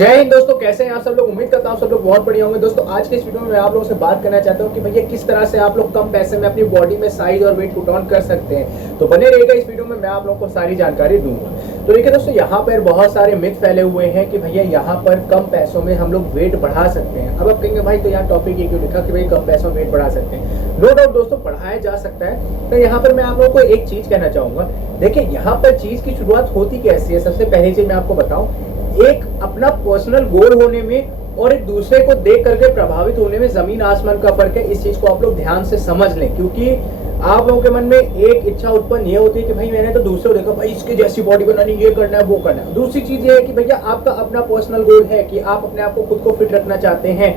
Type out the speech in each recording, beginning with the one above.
जय हिंद दोस्तों, कैसे हैं आप सब लोग। उम्मीद करता हूँ सब लोग बहुत बढ़िया होंगे। दोस्तों आज के इस वीडियो में मैं आप लोगों से बात करना चाहता हूँ कि भैया किस तरह से आप लोग कम पैसे में अपनी बॉडी में साइज और वेट पुट ऑन कर सकते हैं। तो बने रहिएगा इस वीडियो में, मैं आप लोगों को सारी जानकारी दूंगा। तो देखिए दोस्तों, यहाँ पर बहुत सारे मिथ फैले हुए हैं कि भैया यहाँ पर कम पैसों में हम लोग वेट बढ़ा सकते हैं। अब आप कहेंगे भाई तो यहाँ टॉपिक ये क्यों लिखा कि भाई कम पैसों में वेट बढ़ा सकते हैं। नो डाउट दोस्तों, बढ़ाया जा सकता है। तो यहाँ पर मैं आप लोगों को एक चीज कहना चाहूंगा। देखिए यहाँ पर चीज की शुरुआत होती कैसी है, सबसे पहली चीज मैं आपको बताऊं, एक अपना पर्सनल गोल होने में और एक दूसरे को देख करके प्रभावित होने में जमीन आसमान का फर्क है। इस चीज को आप लोग ध्यान से समझ लें, क्योंकि आप लोगों के मन में एक इच्छा उत्पन्न ये होती है कि भाई मैंने तो दूसरे को देखा, भाई इसके जैसी बॉडी बनानी, ये करना है वो करना है। दूसरी चीज ये है कि भैया आपका अपना पर्सनल गोल है कि आप अपने आप को खुद को फिट रखना चाहते हैं।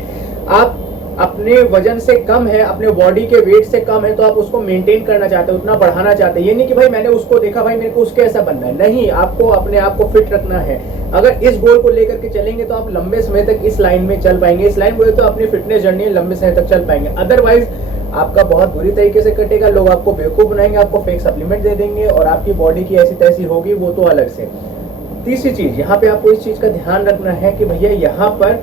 आप अपने वजन से कम है, अपने बॉडी के वेट से कम है, तो आप उसको मेंटेन करना चाहते हैं, उतना बढ़ाना चाहते हैं। ये नहीं कि भाई मैंने उसको देखा, भाई मेरे को उसके ऐसा बनना है। नहीं, आपको अपने आप को फिट रखना है। अगर इस गोल को लेकर के चलेंगे तो आप लंबे समय तक इस लाइन में चल पाएंगे। इस लाइन बोले तो अपनी फिटनेस जर्नी लंबे समय तक चल पाएंगे। अदरवाइज आपका बहुत बुरी तरीके से कटेगा। लोग आपको बेवकूफ बनाएंगे, आपको फेक सप्लीमेंट दे देंगे और आपकी बॉडी की ऐसी तैसी होगी, वो तो अलग से। तीसरी चीज यहाँ पे आपको इस चीज का ध्यान रखना है कि भैया यहाँ पर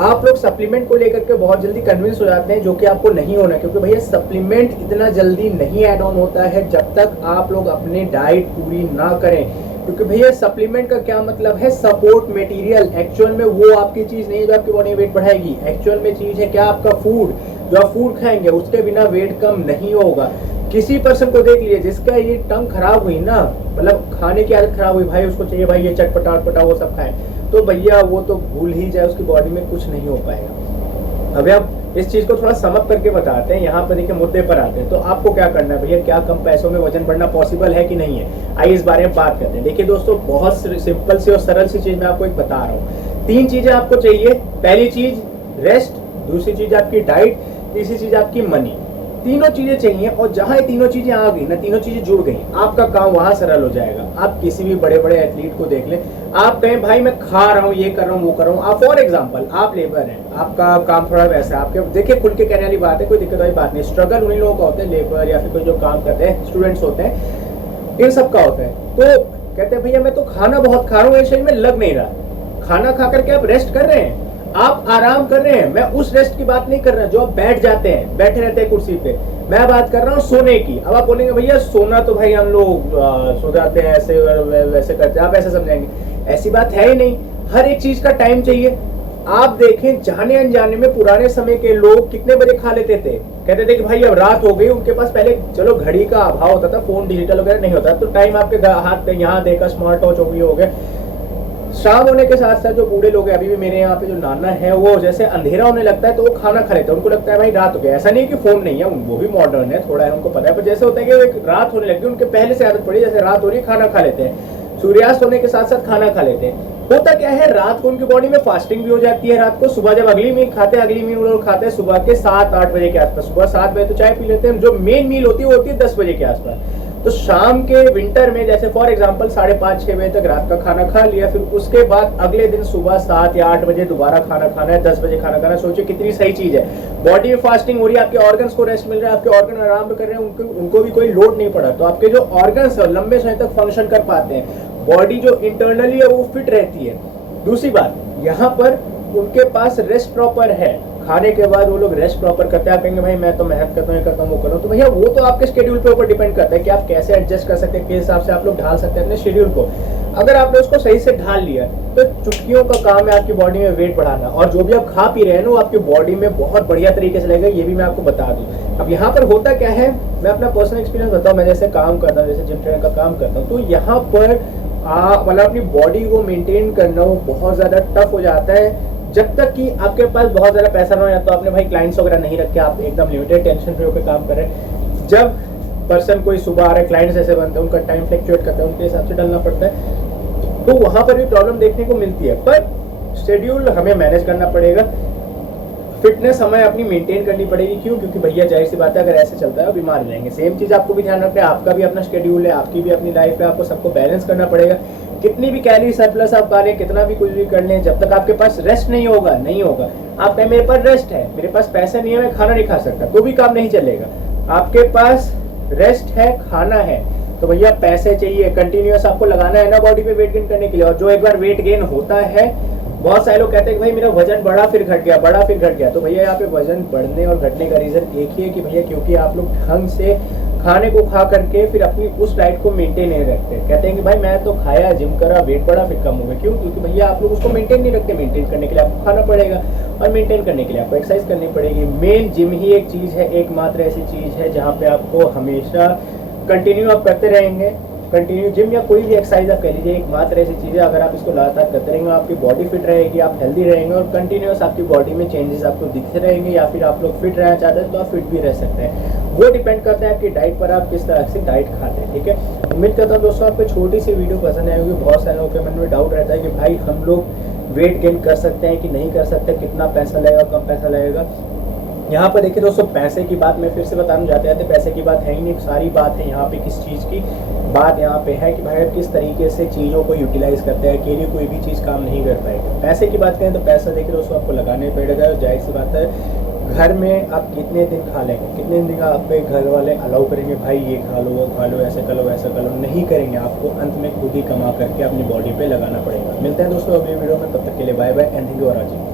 आप लोग सप्लीमेंट को लेकर के बहुत जल्दी कन्विंस हो जाते हैं, जो कि आपको नहीं होना। क्योंकि भैया सप्लीमेंट इतना जल्दी नहीं ऐड ऑन होता है जब तक आप लोग अपनी डाइट पूरी ना करें। क्योंकि भैया सप्लीमेंट का क्या मतलब है, सपोर्ट मटेरियल। एक्चुअल में वो आपकी चीज नहीं है जो आपकी बॉडी में वेट बढ़ाएगी। एक्चुअल में चीज है क्या, आपका फूड। जो आप फूड खाएंगे उसके बिना वेट कम नहीं होगा। किसी पर्सन को देख लिए जिसका ये टंग खराब हुई ना, मतलब खाने की आदत खराब हुई, भाई उसको चाहिए भाई ये चटपटा उटपटा वो सब खाए, तो भैया वो तो भूल ही जाए, उसकी बॉडी में कुछ नहीं हो पाएगा। अभी आप इस चीज को थोड़ा समझ करके बताते हैं। यहाँ पर देखिए मुद्दे पर आते हैं। तो आपको क्या करना है भैया, क्या कम पैसों में वजन बढ़ना पॉसिबल है कि नहीं है, आइए इस बारे में बात करते हैं। देखिए दोस्तों, बहुत सिंपल सी और सरल सी चीज मैं आपको एक बता रहा हूँ। 3 चीजें आपको चाहिए। पहली चीज रेस्ट, दूसरी चीज आपकी डाइट, तीसरी चीज आपकी मनी। तीनों चीजें चाहिए, और जहां ये तीनों चीजें आ गई ना, तीनों चीजें जुड़ गई, आपका काम वहां सरल हो जाएगा। आप किसी भी बड़े बड़े एथलीट को देख लें, आप कहें भाई मैं खा रहा हूँ, ये कर रहा हूँ, वो कर रहा हूँ। आप फॉर एग्जांपल आप लेबर हैं, आपका काम थोड़ा वैसा है, आपके देखिए खुल के कहने वाली बात है, कोई दिक्कत वाली बात नहीं। स्ट्रगल उन्हीं लोगों का होता है, लेबर या फिर कोई जो काम करते हैं, स्टूडेंट्स होते हैं, इन सब का होता है। तो कहते हैं भैया मैं तो खाना बहुत खा रहा हूँ, शरीर में लग नहीं रहा। खाना खा करके आप रेस्ट कर रहे हैं, आप आराम कर रहे हैं। मैं उस रेस्ट की बात नहीं कर रहा जो आप बैठ जाते हैं, बैठे रहते हैं कुर्सी पे। मैं बात कर रहा हूँ सोने की। अब आप बोलेंगे भैया सोना तो भाई हम लोग सो जाते हैं, ऐसे वैसे करते हैं, आप ऐसे समझाएंगे। ऐसी बात है ही नहीं, हर एक चीज का टाइम चाहिए। आप देखें जाने अनजाने में पुराने समय के लोग कितने बजे खा लेते थे। कहते थे कि भाई अब रात हो गई। उनके पास पहले चलो घड़ी का अभाव होता था, फोन डिजिटल वगैरह नहीं होता, तो टाइम आपके हाथ पे यहाँ देखा, स्मार्ट वॉच हो गया। शाम होने के साथ साथ जो बूढ़े लोग हैं, अभी भी मेरे यहाँ पे जो नाना है, वो जैसे अंधेरा होने लगता है तो वो खाना खा लेते हैं। उनको लगता है भाई रात हो गया। ऐसा नहीं कि फोन नहीं है, वो भी मॉडर्न है, थोड़ा है, उनको पता है। पर जैसे होता है कि एक रात होने लगती है, उनके पहले से आदत पड़ी, जैसे रात हो रही है खाना खा लेते हैं। सूर्यास्त होने के साथ साथ खाना खा लेते हैं। होता क्या है, रात को उनकी बॉडी में फास्टिंग भी हो जाती है। रात को सुबह जब अगली मील खाते हैं, अगली मील वो लोग खाते हैं सुबह के 7-8 बजे के आसपास। सुबह 7 बजे तो चाय पी लेते हैं। जो मेन मील होती है वो होती है 10 बजे के आसपास। तो शाम के विंटर में जैसे फॉर एग्जांपल 5:30-6 बजे तक रात का खाना खा लिया, फिर उसके बाद अगले दिन सुबह 7 या 8 बजे दोबारा खाना खाना है, 10 बजे खाना खाना। सोचिए कितनी सही चीज है। बॉडी में फास्टिंग हो रही है, आपके ऑर्गन्स को रेस्ट मिल रहा है, आपके ऑर्गन आराम कर रहे हैं, उनको भी कोई लोड नहीं पड़ा। तो आपके जो ऑर्गन्स है लंबे समय तक फंक्शन कर पाते हैं। बॉडी जो इंटरनली है वो फिट रहती है। दूसरी बात, यहाँ पर उनके पास रेस्ट प्रॉपर है। खाने के बाद वो लोग रेस्ट प्रॉपर करते हैं। आप कहेंगे भाई मैं तो मेहनत करता हूँ, ये करता हूँ, वो करता हूँ। तो भैया वो तो आपके शेड्यूल पे ऊपर डिपेंड करता है कि आप कैसे एडजस्ट कर सकते हैं, किस हिसाब से आप लोग ढाल सकते हैं अपने शेड्यूल को। अगर आपने उसको सही से ढाल लिया तो चुटकियों का काम है आपकी बॉडी में वेट बढ़ाना। और जो भी आप खा पी रहे हैं ना, वो आपकी बॉडी में बहुत बढ़िया तरीके से लगेगा, ये भी मैं आपको बता दूं। अब यहाँ पर होता क्या है, मैं अपना पर्सनल एक्सपीरियंस बताऊँ। मैं जैसे काम करता हूँ, जैसे जिम ट्रेनर का काम करता हूँ, तो यहाँ पर मतलब अपनी बॉडी को मेंटेन करना वो बहुत ज्यादा टफ हो जाता है। जब तक कि आपके पास बहुत ज्यादा पैसा ना हो, या तो आपने भाई क्लाइंट्स वगैरह नहीं रखे, आप एकदम लिमिटेड टेंशन फ्री होकर काम कर रहे हैं। जब पर्सन कोई सुबह आ रहा है, क्लाइंट्स ऐसे बनते हैं, उनका टाइम फ्लक्चुएट करता है, उनके हिसाब से डलना पड़ता है, तो वहां पर भी प्रॉब्लम देखने को मिलती है। पर शेड्यूल हमें मैनेज करना पड़ेगा, फिटनेस हमें अपनी मेंटेन करनी पड़ेगी। क्यों? क्योंकि भैया जाहिर सी बात है, अगर ऐसे चलता है बीमार रहेंगे। सेम चीज आपको भी ध्यान रखना है, आपका भी अपना शेड्यूल है, आपकी भी अपनी लाइफ है, आपको सबको बैलेंस करना पड़ेगा। कितनी भी कैलोरी सरप्लस आप खा लें, कितना भी कुछ भी कर लें, जब तक आपके पास रेस्ट नहीं होगा नहीं होगा। आप कहें मेरे पास रेस्ट है, मेरे पास पैसे नहीं है, मैं खाना नहीं खा सकता, तो भी काम नहीं चलेगा। आपके पास रेस्ट है, खाना है, तो भैया पैसे चाहिए, कंटिन्यूअस आपको लगाना है ना बॉडी पे वेट गेन करने के लिए। और जो एक बार वेट गेन होता है बहुत सारे लोग कहते हैं कि भाई मेरा वजन बढ़ा फिर घट गया, बढ़ा फिर घट गया। तो भैया यहाँ पे वजन बढ़ने और घटने का रीजन एक ही है कि भैया क्योंकि आप लोग ढंग से खाने को खा करके फिर अपनी उस डाइट को मेंटेन नहीं रखते। कहते हैं कि भाई मैं तो खाया, जिम करा, वेट बढ़ा, फिर कम हो गया। क्यों? क्योंकि भैया आप लोग उसको मेंटेन नहीं रखते। मेंटेन करने के लिए आपको खाना पड़ेगा और मेंटेन करने के लिए आपको एक्सरसाइज करनी पड़ेगी। मेन जिम ही एक चीज़ है, एकमात्र ऐसी चीज़ है जहाँ पे आपको हमेशा कंटिन्यू आप करते रहेंगे। कंटिन्यू जिम या कोई भी एक्सरसाइज आप कह लीजिए, एकमात्र ऐसी चीज़ है अगर आप इसको लगातार करते रहेंगे आपकी बॉडी फिट रहेगी, आप हेल्दी रहेंगे और कंटिन्यूस आपकी बॉडी में चेंजेस आपको दिखते रहेंगे। या फिर आप लोग फिट रहना चाहते हैं तो आप फिट भी रह सकते हैं। वो डिपेंड करता है आपकी डाइट पर, आप किस तरह से डाइट खाते हैं। ठीक है, उम्मीद करता हूँ दोस्तों आपको छोटी सी वीडियो पसंद आई होगी। बहुत सारे लोगों के मन में डाउट रहता है कि भाई हम लोग वेट गेन कर सकते हैं कि नहीं कर सकते, कितना पैसा लगेगा, कम पैसा लगेगा। यहाँ पर देखिए दोस्तों, पैसे की बात मैं फिर से बताना जाते थे, पैसे की बात है ही नहीं। सारी बात है यहाँ पे किस चीज़ की बात यहाँ पे है कि भाई आप किस तरीके से चीज़ों को यूटिलाइज करते हैं। अकेले कोई भी चीज़ काम नहीं कर पाएगा। पैसे की बात करें तो पैसा देखिए दोस्तों आपको लगाने पड़ेगा। जाहिर सी बात है, घर में आप कितने दिन खा लेंगे, कितने दिन का आपके घर वाले अलाउ करेंगे भाई ये खा लो, वो खा लो, ऐसे कर लो, वैसा कर लो? नहीं करेंगे। आपको अंत में खुद ही कमा करके अपनी बॉडी पे लगाना पड़ेगा। मिलते हैं दोस्तों अगली वीडियो में, तब तक के लिए bye bye and thank you for watching.